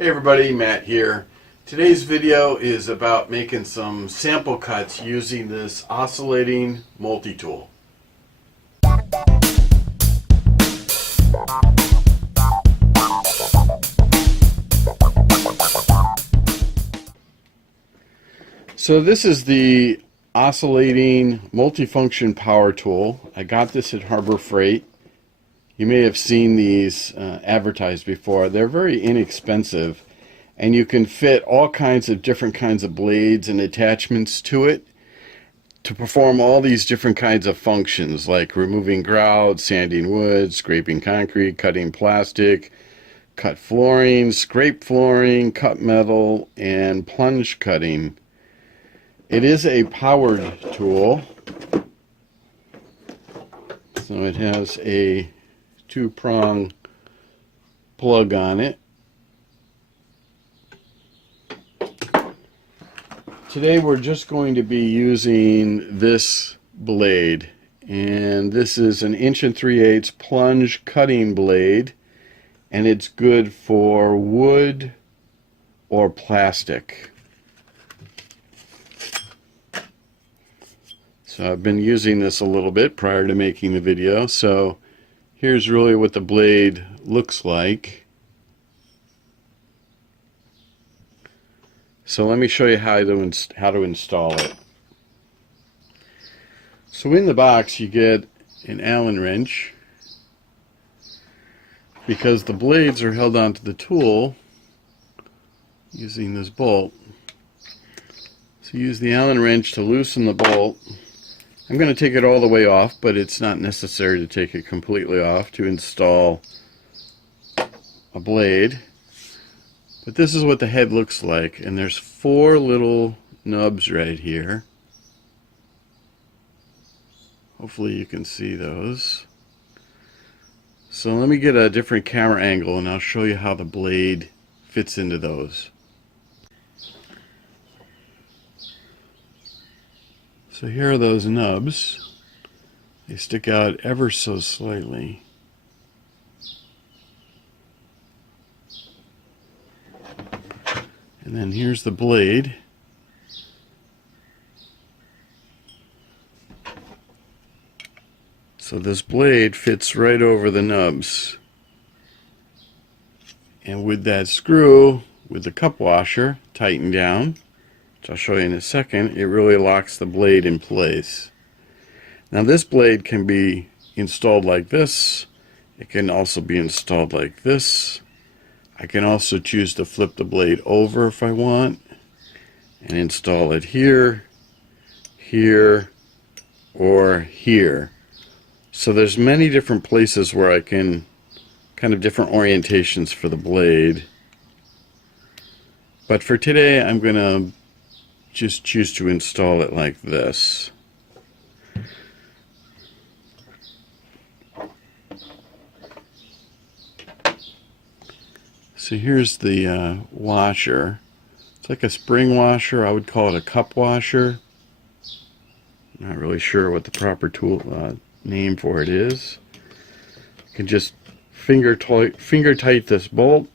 Hey everybody, Matt here. Today's video is about making some sample cuts using this oscillating multi-tool. So this is the oscillating multifunction power tool. I got this at Harbor Freight. You may have seen these advertised before. They're very inexpensive, and you can fit all kinds of different kinds of blades and attachments to it to perform all these different kinds of functions, like removing grout, sanding wood, scraping concrete, cutting plastic, cut flooring, scrape flooring, cut metal, and plunge cutting. It is a powered tool, so it has a two-prong plug on it. Today we're just going to be using this blade, and this is an 1 3/8" plunge cutting blade, and it's good for wood or plastic. So I've been using this a little bit prior to making the video, so here's really what the blade looks like. So let me show you how to install it. So in the box you get an Allen wrench. Because the blades are held onto the tool using this bolt. So use the Allen wrench to loosen the bolt. I'm going to take it all the way off, but it's not necessary to take it completely off to install a blade. But this is what the head looks like, and there's 4 little nubs right here. Hopefully you can see those. So let me get a different camera angle and I'll show you how the blade fits into those. So here are those nubs. They stick out ever so slightly. And then here's the blade. So this blade fits right over the nubs. And with that screw, with the cup washer tightened down, which I'll show you in a second, it really locks the blade in place. Now this blade can be installed like this. It can also be installed like this. I can also choose to flip the blade over if I want and install it here, here, or here. So there's many different places where I can, kind of different orientations for the blade. But for today I'm going to just choose to install it like this. So here's the washer. It's like a spring washer. I would call it a cup washer. Not really sure what the proper tool name for it is. You can just finger tight this bolt.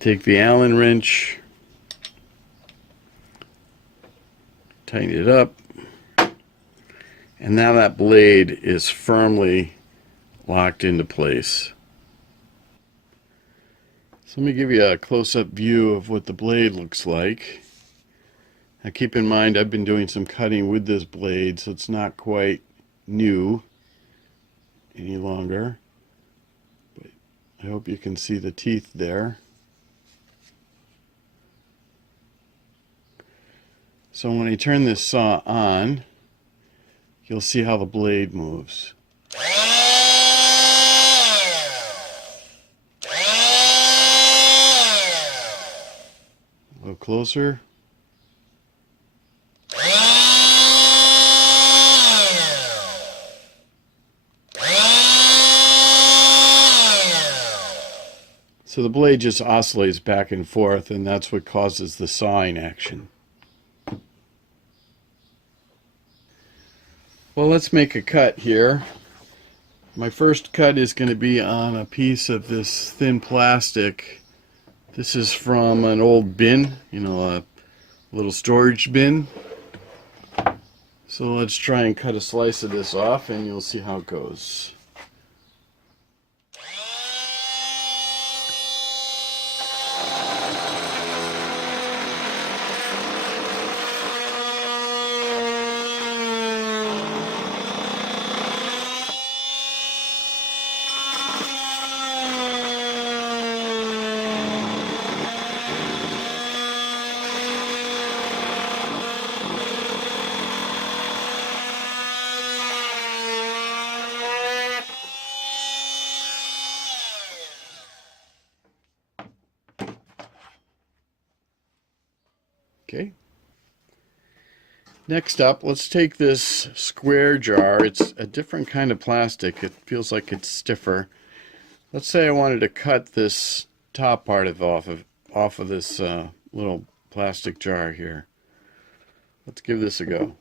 Take the Allen wrench, tighten it up, and now that blade is firmly locked into place. So let me give you a close-up view of what the blade looks like. Now keep in mind I've been doing some cutting with this blade, so it's not quite new any longer. But I hope you can see the teeth there. So when I turn this saw on, you'll see how the blade moves. A little closer. So the blade just oscillates back and forth, and that's what causes the sawing action. Well, let's make a cut here. My first cut is going to be on a piece of this thin plastic This is from an old bin, a little storage bin. So let's try and cut a slice of this off and you'll see how it goes. Okay. Next up, let's take this square jar. It's a different kind of plastic. It feels like it's stiffer. Let's say I wanted to cut this top part off of this little plastic jar here. Let's give this a go.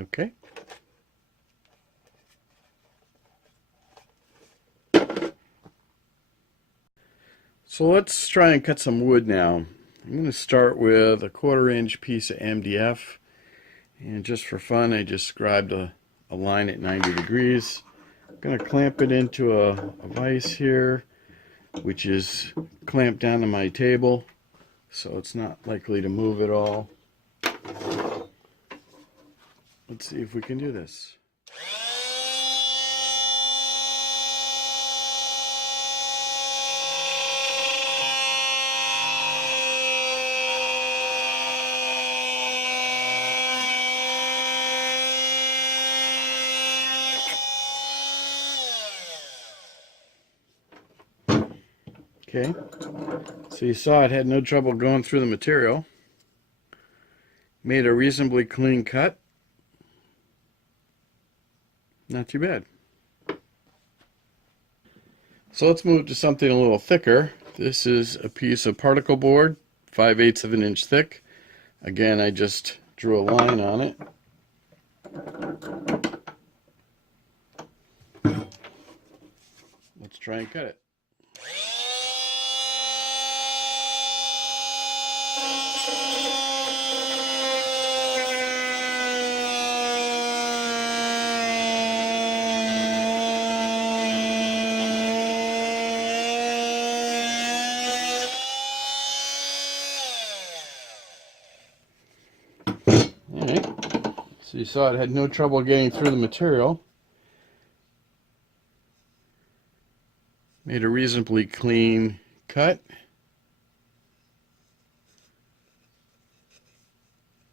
Okay. So let's try and cut some wood now. I'm going to start with a 1/4 inch piece of MDF, and just for fun I just scribed a line at 90 degrees. I'm going to clamp it into a vise here, which is clamped down to my table, so it's not likely to move at all. Let's see if we can do this. Okay, so you saw it had no trouble going through the material. Made a reasonably clean cut. Not too bad. So let's move to something a little thicker. This is a piece of particle board, 5/8 of an inch thick. Again, I just drew a line on it. Let's try and cut it. Alright, so you saw it had no trouble getting through the material. Made a reasonably clean cut.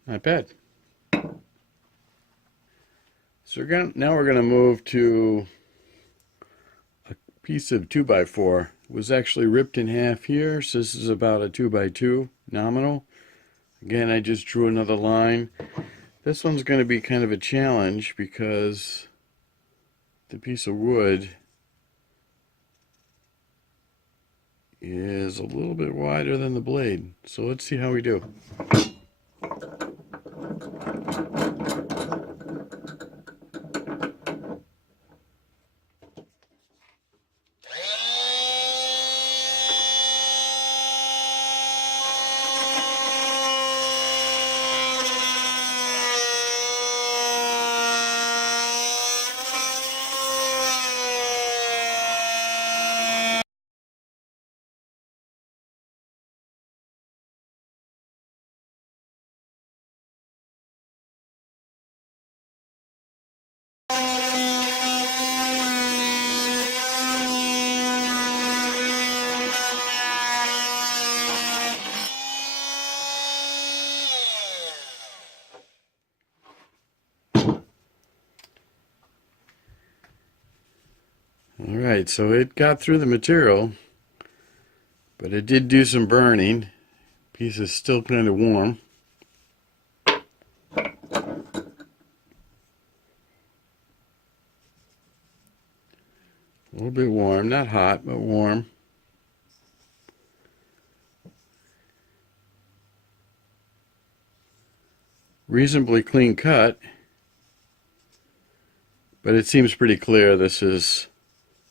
Not bad. So now we're going to move to a piece of 2x4. It was actually ripped in half here, so this is about a 2x2 nominal. Again, I just drew another line. This one's going to be kind of a challenge because the piece of wood is a little bit wider than the blade. So let's see how we do. Alright, so it got through the material, but it did do some burning. Piece is still kind of warm. A little bit warm, not hot, but warm. Reasonably clean cut, but it seems pretty clear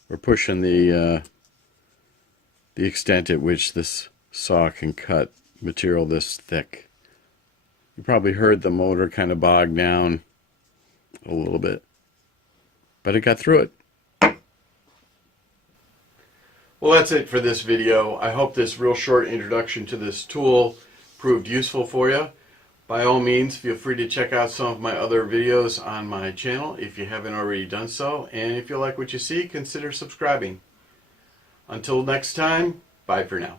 we're pushing the extent at which this saw can cut material this thick. You probably heard the motor kind of bog down a little bit, but it got through it. Well, that's it for this video. I hope this real short introduction to this tool proved useful for you. By all means, feel free to check out some of my other videos on my channel if you haven't already done so. And if you like what you see, consider subscribing. Until next time, bye for now.